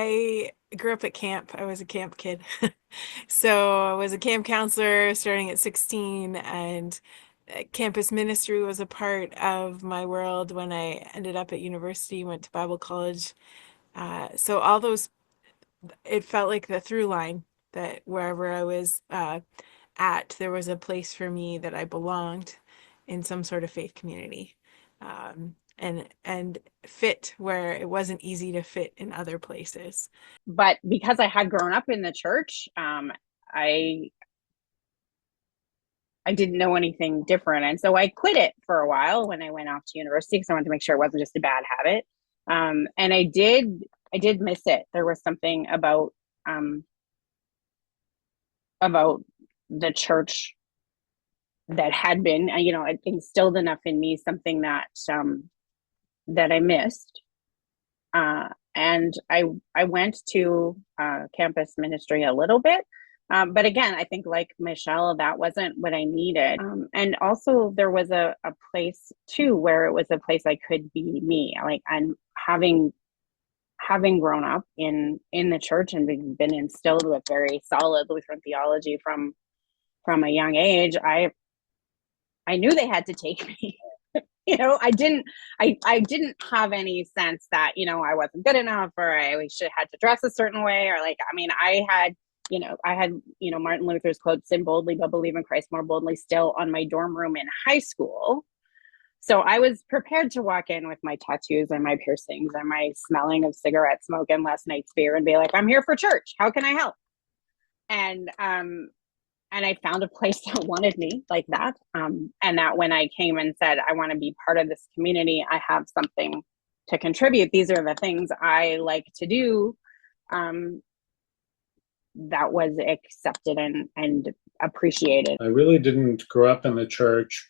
I grew up at camp. I was a camp kid. So I was a camp counselor starting at 16, and campus ministry was a part of my world when I ended up at university, went to Bible college. So all those, it felt like the through line that wherever I was at, there was a place for me that I belonged in some sort of faith community. And fit where it wasn't easy to fit in other places. But because I had grown up in the church, I I didn't know anything different, and so I quit it for a while when I went off to university because I wanted to make sure it wasn't just a bad habit. And I did miss it. There was something um, about the church that had been, it instilled enough in me something that I missed. And I went to campus ministry a little bit, but again, I think like Michelle, that wasn't what I needed. And also, there was a place too where it was a place I could be me. Like I'm having grown up in the church and been instilled with very solid Lutheran theology from a young age. I knew they had to take me. I didn't have any sense that, I wasn't good enough or I should had to dress a certain way, or like, I mean, I had Martin Luther's quote, "Sin boldly, but believe in Christ more boldly," still on my dorm room in high school. So I was prepared to walk in with my tattoos and my piercings and my smelling of cigarette smoke and last night's beer and be like, "I'm here for church. How can I help?" And I found a place that wanted me like that. And that when I came and said, I want to be part of this community, I have something to contribute. These are the things I like to do. Um, that was accepted and appreciated. I really didn't grow up in the church.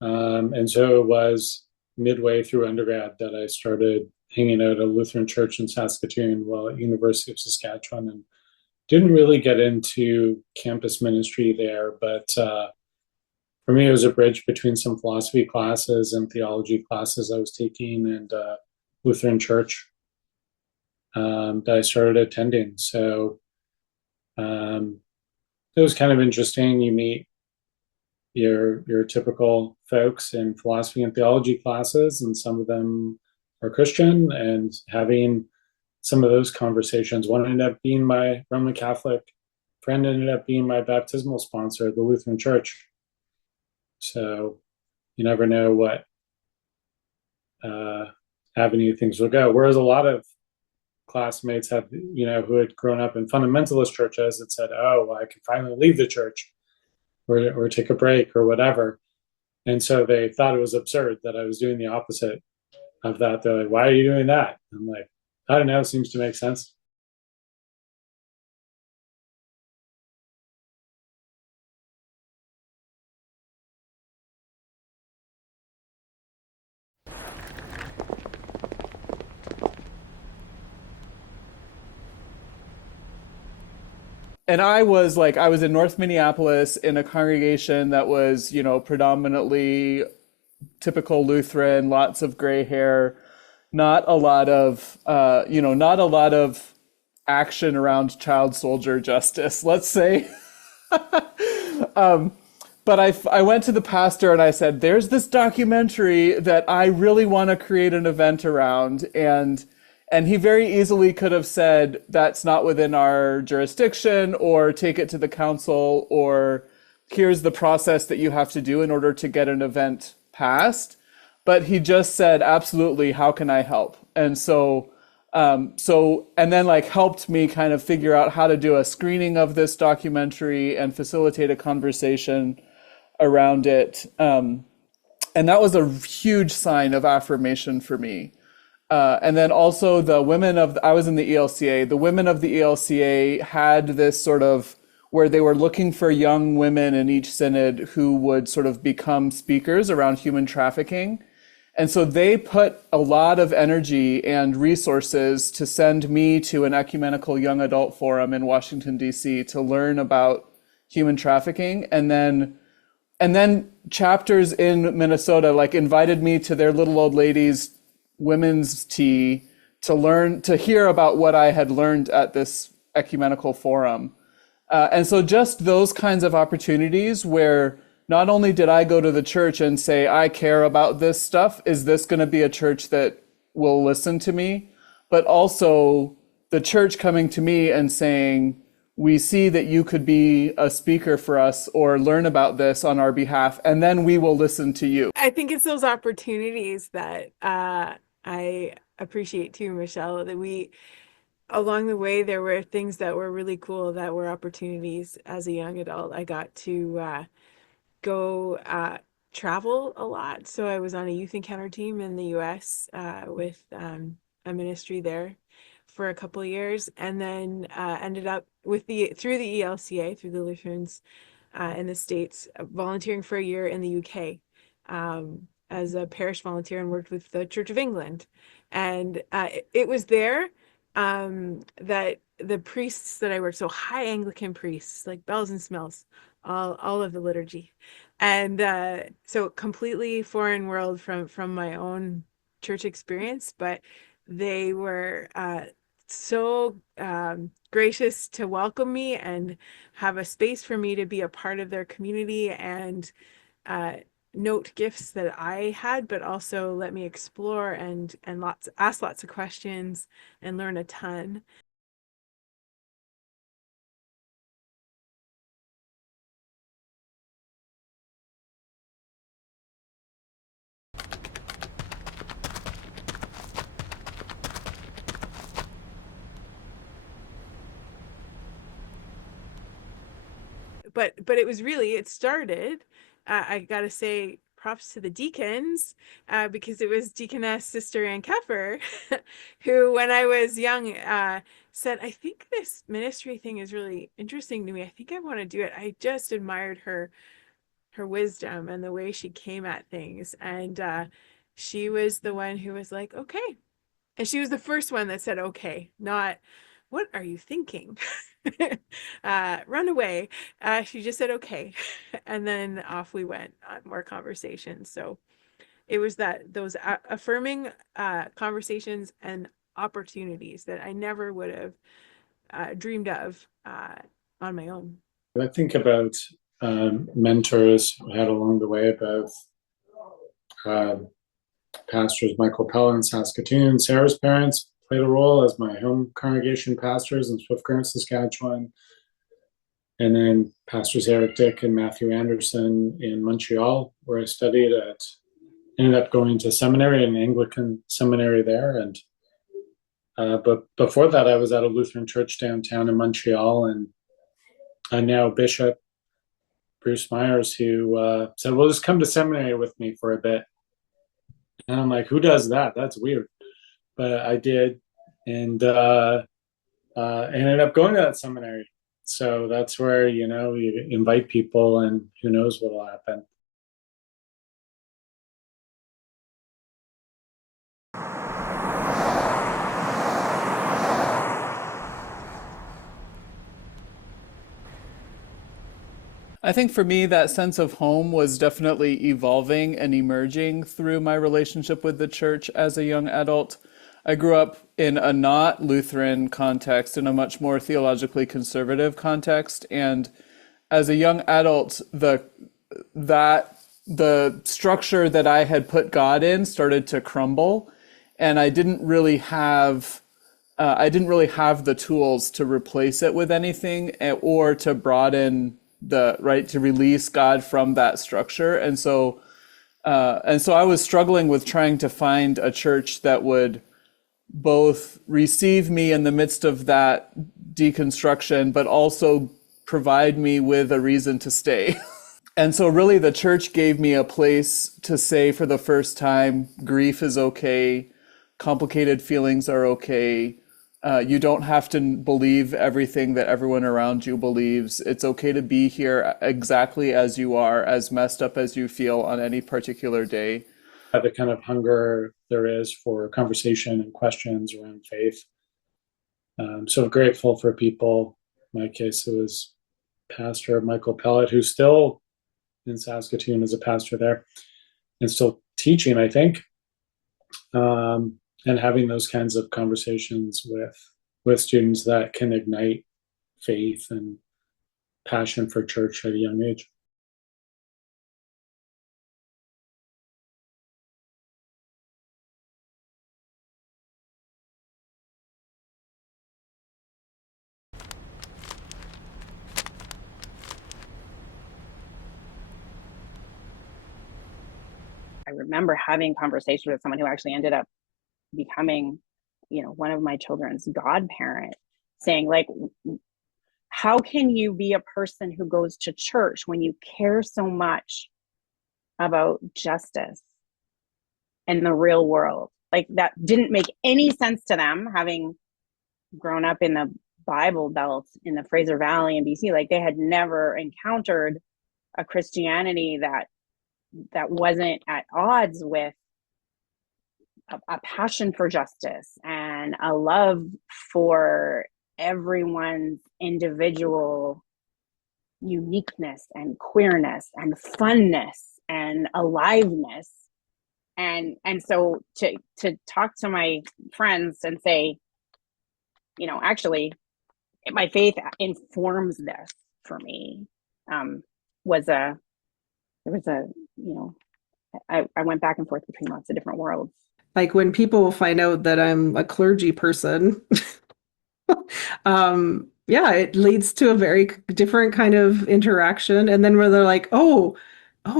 And so it was midway through undergrad that I started hanging out at a Lutheran church in Saskatoon while at University of Saskatchewan, and didn't really get into campus ministry there, but for me, it was a bridge between some philosophy classes and theology classes I was taking, and Lutheran church that I started attending. So it was kind of interesting. You meet your typical folks in philosophy and theology classes, and some of them are Christian, and having some of those conversations. One ended up being my Roman Catholic friend, ended up being my baptismal sponsor at the Lutheran Church. So you never know what avenue things will go. Whereas a lot of classmates have, who had grown up in fundamentalist churches, that said, "Oh, well, I can finally leave the church or take a break or whatever." And so they thought it was absurd that I was doing the opposite of that. They're like, "Why are you doing that?" I'm like, "I don't know, it seems to make sense." And I was in North Minneapolis in a congregation that was, predominantly typical Lutheran, lots of gray hair, not a lot of, not a lot of action around child soldier justice, let's say. But I went to the pastor and I said, "There's this documentary that I really want to create an event around." And he very easily could have said, "That's not within our jurisdiction," or "Take it to the council," or "Here's the process that you have to do in order to get an event passed." But he just said, "Absolutely, how can I help?" And and then helped me kind of figure out how to do a screening of this documentary and facilitate a conversation around it. And that was a huge sign of affirmation for me. And then also I was in the ELCA. The women of the ELCA had this sort of where they were looking for young women in each synod who would sort of become speakers around human trafficking. And so they put a lot of energy and resources to send me to an ecumenical young adult forum in Washington, D.C. to learn about human trafficking. And then chapters in Minnesota invited me to their little old ladies women's tea to hear about what I had learned at this ecumenical forum. And so just those kinds of opportunities where not only did I go to the church and say, I care about this stuff, is this going to be a church that will listen to me? But also the church coming to me and saying, we see that you could be a speaker for us or learn about this on our behalf, and then we will listen to you. I think it's those opportunities that I appreciate too, Michelle, that we, along the way, there were things that were really cool that were opportunities as a young adult. I got to go travel a lot. So I was on a youth encounter team in the US with a ministry there for a couple of years, and then ended up with through the ELCA, through the Lutherans in the States, volunteering for a year in the UK as a parish volunteer, and worked with the Church of England. And it was there that the priests that I worked, so high Anglican priests, like bells and smells, all of the liturgy. And so completely foreign world from my own church experience, but they were so gracious to welcome me and have a space for me to be a part of their community, and note gifts that I had, but also let me explore and ask lots of questions and learn a ton. But it was really, it started, I gotta say props to the deacons, because it was Deaconess Sister Ann Keffer who, when I was young, said, I think this ministry thing is really interesting to me. I think I want to do it. I just admired her wisdom and the way she came at things. And she was the one who was like, okay. And she was the first one that said, okay, not, what are you thinking? Run away. She just said, okay. And then off we went on more conversations. So it was those affirming conversations and opportunities that I never would have dreamed of on my own. I think about mentors I had along the way, both pastors Michael Pella in Saskatoon. Sarah's parents played a role as my home congregation pastors in Swift Current, Saskatchewan. And then pastors Eric Dick and Matthew Anderson in Montreal, where I studied at, ended up going to seminary, an Anglican seminary there. And but before that, I was at a Lutheran church downtown in Montreal, and I now Bishop Bruce Myers, who said, well, just come to seminary with me for a bit. And I'm like, who does that? That's weird. But I did, and ended up going to that seminary. So that's where, you know, you invite people and who knows what will happen. I think for me, that sense of home was definitely evolving and emerging through my relationship with the church as a young adult. I grew up in a not Lutheran context, in a much more theologically conservative context. And as a young adult, the structure that I had put God in started to crumble. And I didn't really have the tools to replace it with anything, or to broaden to release God from that structure. And so I was struggling with trying to find a church that would both receive me in the midst of that deconstruction, but also provide me with a reason to stay. And so really the church gave me a place to say for the first time, grief is okay, complicated feelings are okay. You don't have to believe everything that everyone around you believes. It's okay to be here exactly as you are, as messed up as you feel on any particular day. The kind of hunger there is for conversation and questions around faith. So grateful for people. In my case, it was Pastor Michael Pellet, who's still in Saskatoon as a pastor there and still teaching, I think. and having those kinds of conversations with students that can ignite faith and passion for church at a young age. I remember having conversation with someone who actually ended up becoming, one of my children's godparent, saying like, how can you be a person who goes to church when you care so much about justice and the real world? Like, that didn't make any sense to them, having grown up in the Bible Belt in the Fraser Valley in BC. Like, they had never encountered a Christianity that wasn't at odds with a passion for justice and a love for everyone's individual uniqueness and queerness and funness and aliveness. And so to talk to my friends and say, actually, my faith informs this for me, was a there was a I went back and forth between lots of different worlds. Like when people find out that I'm a clergy person, yeah, it leads to a very different kind of interaction. And then where they're like, oh,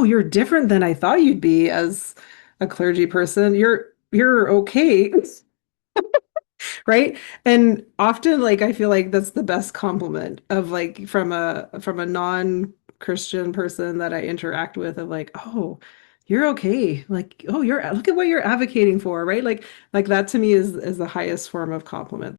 you're different than I thought you'd be as a clergy person. You're okay. Right. And often, like, I feel like that's the best compliment of like from a non-Christian person that I interact with, of like, oh, you're okay. Like, oh, look at what you're advocating for, right? Like that to me is the highest form of compliment.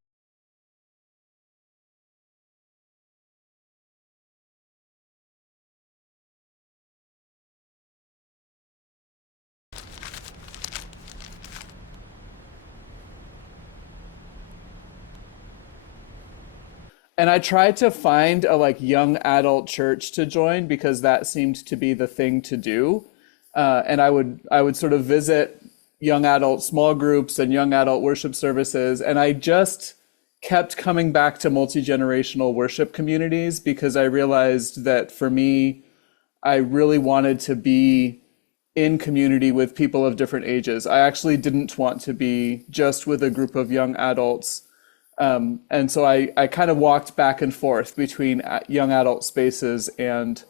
And I tried to find a like young adult church to join because that seemed to be the thing to do. And I would sort of visit young adult small groups and young adult worship services, and I just kept coming back to multi-generational worship communities because I realized that for me, I really wanted to be in community with people of different ages. I actually didn't want to be just with a group of young adults. And so I kind of walked back and forth between young adult spaces and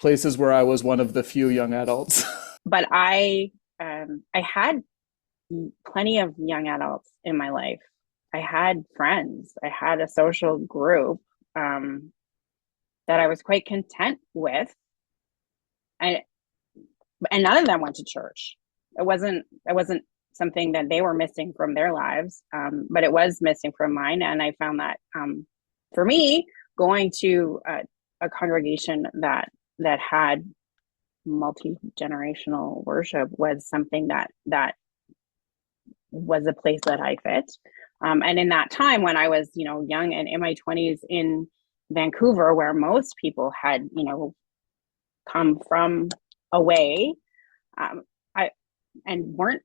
places where I was one of the few young adults. But I had plenty of young adults in my life. I had friends. I had a social group that I was quite content with, and none of them went to church. It wasn't something that they were missing from their lives, but it was missing from mine. And I found that for me, going to a congregation that had multi-generational worship was something that was a place that I fit. And in that time when I was, young and in my 20s in Vancouver, where most people had, come from away, and weren't,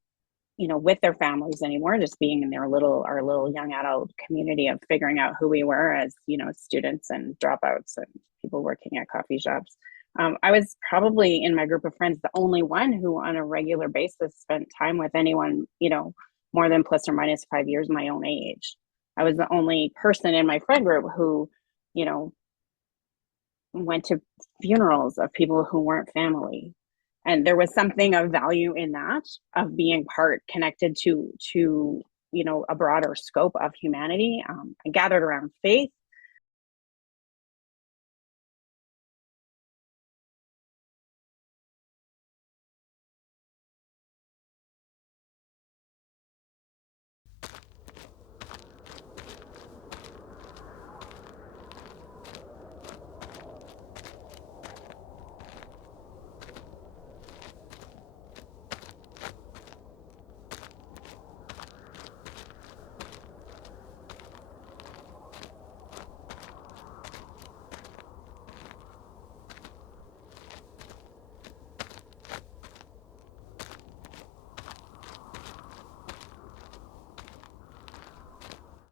with their families anymore, just being in our little young adult community of figuring out who we were as, students and dropouts and people working at coffee shops. I was probably in my group of friends the only one who on a regular basis spent time with anyone, more than plus or minus 5 years my own age. I was the only person in my friend group who, went to funerals of people who weren't family. And there was something of value in that, of being connected to a broader scope of humanity. I gathered around faith